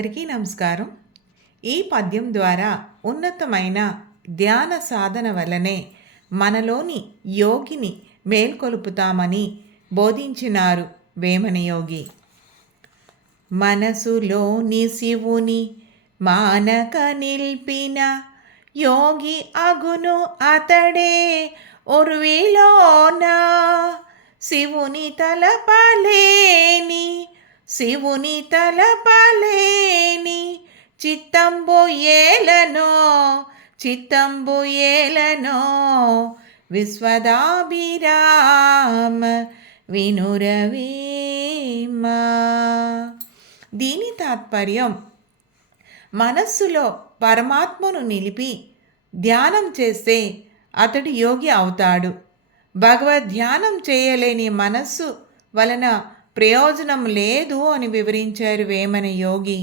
అందరికీ నమస్కారం. ఈ పద్యం ద్వారా ఉన్నతమైన ధ్యాన సాధన వల్లనే మనలోని యోగిని మేల్కొలుపుతామని బోధించినారు వేమన యోగి. మనసులోని శివుని మానక నిల్పిన యోగి అగును అతడే ఉర్విలోన. శివుని తలపలేని చిత్తంబు ఏలనో విశ్వదాభిరామ వినురవేమ. దీని తాత్పర్యం, మనస్సులో పరమాత్మను నిలిపి ధ్యానం చేస్తే అతడు యోగి అవుతాడు. భగవద్ధ్యానం చేయలేని మనస్సు వలన ప్రయోజనం లేదు అని వివరించారు వేమన యోగి.